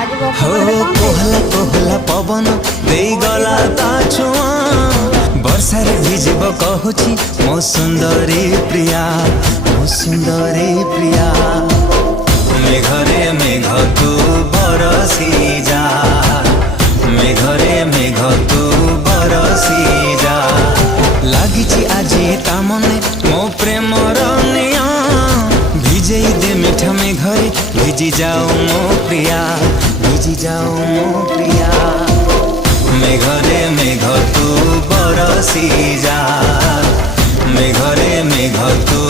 आज हो कोहला कोहला पवन देई गला ता छुआ वर्षारे भिजिब कहुची मो सुंदरी प्रिया मो सुंदरी प्रिया मेघरे मेघ तू बरसी जा मेघरे मेघ तू बरसी जा लागिची आजी ता मने मो प्रेमर निया भिजेई दे मीठा मेघरे भिजी जाओ मो प्रिया भिजी जाओ मो प्रिया मेघरे मेघ तू बरसी जा मेघरे मेघ तू